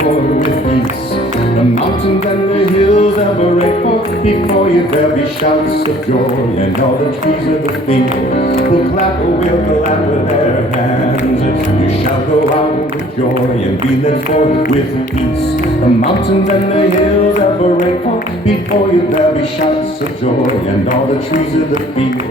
for with peace. The mountains and the hills ever for before you. There'll be shouts of joy, and all the trees of the field will clap or will clap with their hands. You shall go out with joy and be led forth with peace. The mountains and the hills ever for before you. There'll be shouts of joy, and all the trees of the field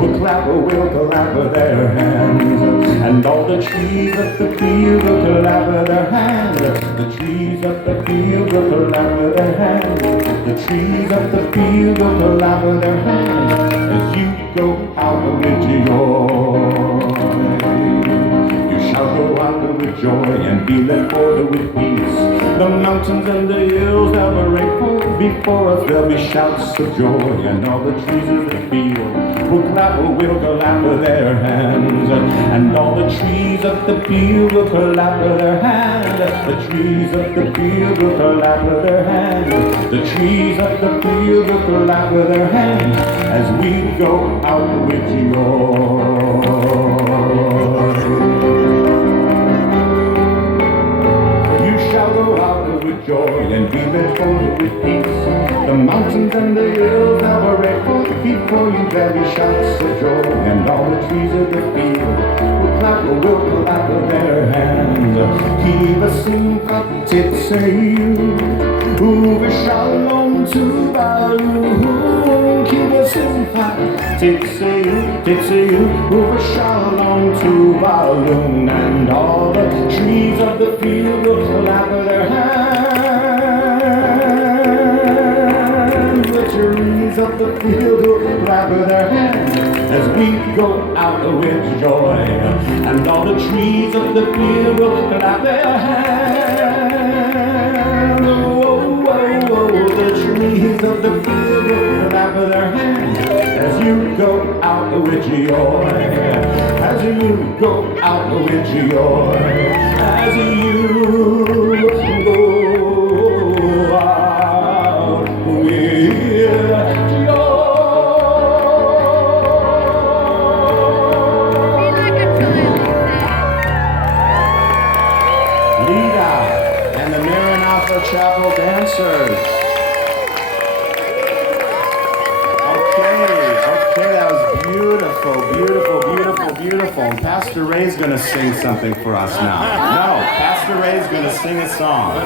will clap or will clap with their hands. And all the trees of the field will clap with their hands. The trees of the field will clap with their hands. The trees of the field will clap with their hands as you go out with joy. You shall go out with joy and be led forth with peace. The mountains and the hills that were before us, there'll be shouts of joy, and all the trees of the field will clap with their hands. And all the trees of the field will clap with their hands. The trees of the field will clap with their hands. The trees of the field will clap with their hands as we go out with joy. You shall go out with joy and be led forth with peace. The mountains and the hills have a record before you. There'll be shouts of joy, and all the trees of the field will clap with their hands. Kiva Simchat Uve Shalom to Balu. Kiva Simchat Uve Shalom to Balu. And all the trees of the field will clap with their hands. The trees of the field will clap with their hands as we go out with joy. And all the trees of the field will clap their hands. Oh, oh, oh, the trees of the field will clap their hands as you go out with joy. As you go out with joy. As you go out with joy. And the Maranatha Chapel Dancers. Okay, that was beautiful, beautiful, beautiful, beautiful. And Pastor Ray's gonna sing something for us now. No, Pastor Ray's gonna sing a song.